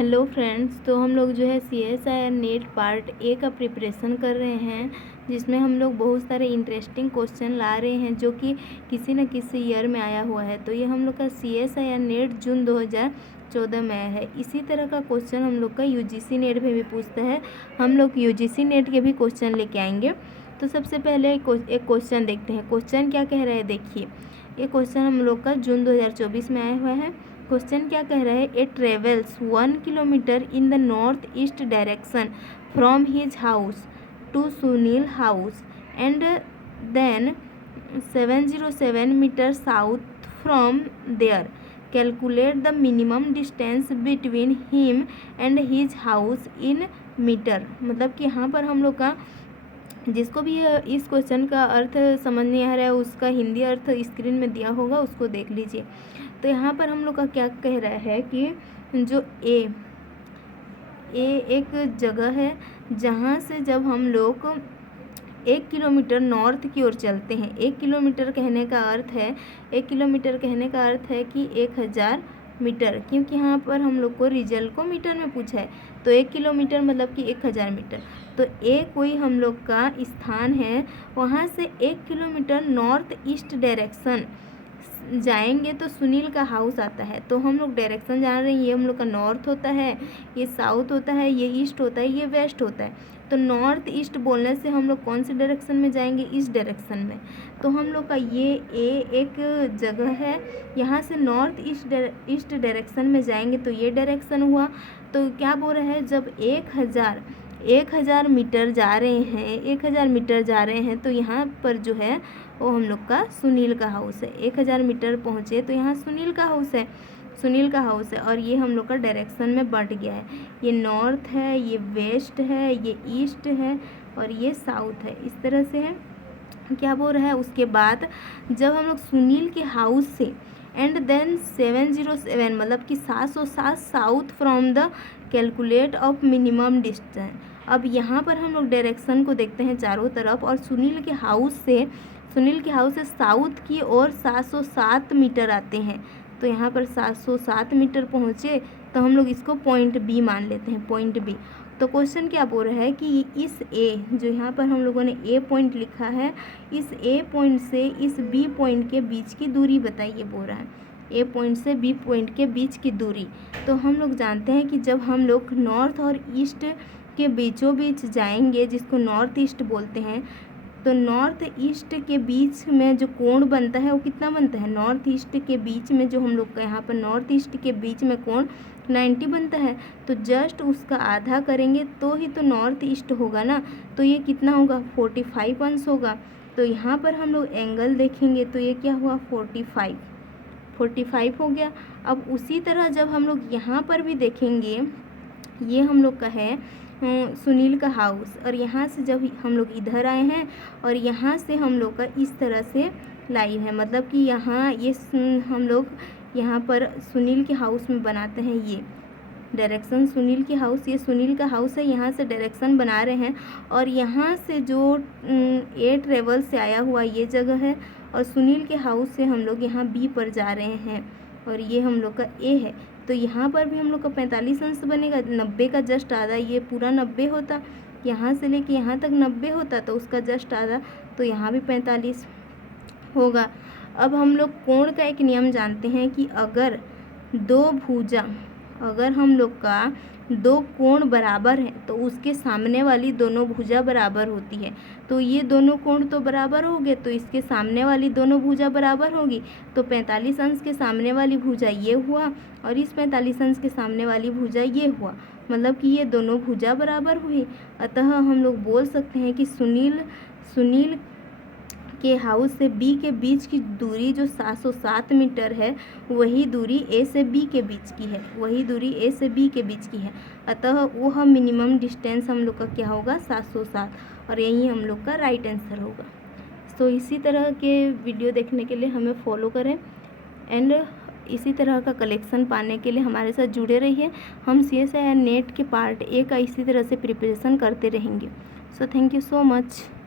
Hello friends, तो हम लोग जो है CSIR नेट पार्ट ए का प्रिपरेशन कर रहे हैं, जिसमें हम लोग बहुत सारे इंटरेस्टिंग क्वेश्चन ला रहे हैं जो कि किसी न किसी ईयर में आया हुआ है। तो ये हम लोग का CSIR नेट जून 2014 में आया है। इसी तरह का क्वेश्चन हम लोग का UGC नेट में भी पूछता है। हम लोग UGC नेट के भी क्वेश्चन लेके आएंगे। तो सबसे पहले एक क्वेश्चन देखते हैं। क्वेश्चन क्या कह रहा है, देखिए ये क्वेश्चन हम लोग का जून 2024 में आया हुआ है। क्वेश्चन क्या कह रहा है, A travels 1 kilometre in the north east direction from his house to Sunil house and then 707 metre south from there. Calculate the minimum distance between him and his house in metre. मतलब कि यहाँ पर हम लोग का जिसको भी इस क्वेश्चन का अर्थ समझ नहीं आ रहा है, उसका हिंदी अर्थ स्क्रीन में दिया होगा, उसको देख लीजिए। तो यहाँ पर हम लोग का क्या कह रहा है कि जो ए एक जगह है जहाँ से जब हम लोग 1 किलोमीटर नॉर्थ की ओर चलते हैं। 1 किलोमीटर कहने का अर्थ है 1 किलोमीटर कहने का अर्थ है कि 1000 मीटर, क्योंकि यहाँ पर हम लोग को रिजल्ट को मीटर में पूछा है। तो 1 किलोमीटर मतलब कि 1000 मीटर। तो ए कोई हम लोग का स्थान है, वहाँ से 1 किलोमीटर नॉर्थ ईस्ट डायरेक्शन जाएंगे तो सुनील का हाउस आता है। तो हम लोग डायरेक्शन जान रहे हैं, ये हम लोग का नॉर्थ होता है, ये साउथ होता है, ये ईस्ट होता है, ये वेस्ट होता है। तो नॉर्थ ईस्ट बोलने से हम लोग कौन सी डायरेक्शन में जाएंगे, इस डायरेक्शन में। तो हम लोग का ये एक जगह है, यहाँ से नॉर्थ ईस्ट डायरेक्शन में जाएंगे तो ये डायरेक्शन हुआ। तो क्या बोल रहा है, जब 1000 मीटर जा रहे हैं 1000 मीटर जा रहे हैं तो यहाँ पर जो है वो हम लोग का सुनील का हाउस है। 1000 मीटर पहुँचे तो यहाँ सुनील का हाउस है और ये हम लोग का डायरेक्शन में बढ़ गया है। ये नॉर्थ है, ये वेस्ट है, ये ईस्ट है और ये साउथ है। इस तरह से है। क्या बोल रहा है, उसके बाद जब हम लोग सुनील के हाउस से एंड देन 707 मतलब कि 707 south from the calculate of minimum distance. अब यहाँ पर हम लोग डायरेक्शन को देखते हैं चारों तरफ, और सुनील के हाउस से साउथ की ओर 707 मीटर आते हैं। तो यहाँ पर 707 मीटर पहुँचे तो हम लोग इसको पॉइंट बी मान लेते हैं, पॉइंट बी। तो क्वेश्चन क्या बोल रहा है कि इस ए, जो यहाँ पर हम लोगों ने ए पॉइंट लिखा है, इस ए पॉइंट से इस बी पॉइंट के बीच की दूरी बताइए, बोल रहा है ए पॉइंट से बी पॉइंट के बीच की दूरी। तो हम लोग जानते हैं कि जब हम लोग नॉर्थ और ईस्ट के बीचों बीच जाएंगे, जिसको नॉर्थ ईस्ट बोलते हैं, तो नॉर्थ ईस्ट के बीच में जो कोण बनता है वो कितना बनता है, नॉर्थ ईस्ट के बीच में जो हम लोग का यहाँ पर नॉर्थ ईस्ट के बीच में कोण 90 बनता है। तो जस्ट उसका आधा करेंगे तो ही तो नॉर्थ ईस्ट होगा ना। तो ये कितना होगा, 45 अंश होगा। तो यहाँ पर हम लोग एंगल देखेंगे तो ये क्या हुआ, 45 हो गया। अब उसी तरह जब हम लोग यहाँ पर भी देखेंगे, ये हम लोग का है सुनील का हाउस, और यहाँ से जब हम लोग इधर आए हैं और यहाँ से हम लोग का इस तरह से लाइन है, मतलब कि यहाँ ये हम लोग यहाँ पर सुनील के हाउस में बनाते हैं ये डायरेक्शन। सुनील के हाउस, ये सुनील का हाउस है, यहाँ से डायरेक्शन बना रहे हैं और यहाँ से जो ए ट्रेवल से आया हुआ ये जगह है, और सुनील के हाउस से हम लोग यहाँ बी पर जा रहे हैं और ये हम लोग का ए है। तो यहाँ पर भी हम लोग का 45 अंश बनेगा, 90 का जस्ट आधा, ये पूरा 90 होता, यहाँ से लेके यहाँ तक 90 होता तो उसका जस्ट आधा, तो यहाँ भी 45 होगा। अब हम लोग कोण का एक नियम जानते हैं कि अगर हम लोग का दो कोण बराबर हैं तो उसके सामने वाली दोनों भुजा बराबर होती है। तो ये दोनों कोण तो बराबर हो गए, तो इसके सामने वाली दोनों भुजा बराबर होगी। तो 45 अंश के सामने वाली भुजा ये हुआ और इस 45 अंश के सामने वाली भुजा ये हुआ, मतलब कि ये दोनों भुजा बराबर हुई। अतः हम लोग बोल सकते हैं कि सुनील के हाउस से बी के बीच की दूरी जो 707 मीटर है, वही दूरी ए से बी के बीच की है। अतः वह मिनिमम डिस्टेंस हम लोग का क्या होगा, 707, और यही हम लोग का राइट आंसर होगा। तो इसी तरह के वीडियो देखने के लिए हमें फॉलो करें एंड इसी तरह का कलेक्शन पाने के लिए हमारे साथ जुड़े रहिए। हम CSIR नेट के पार्ट ए का इसी तरह से प्रिपरेशन करते रहेंगे। So thank you so much.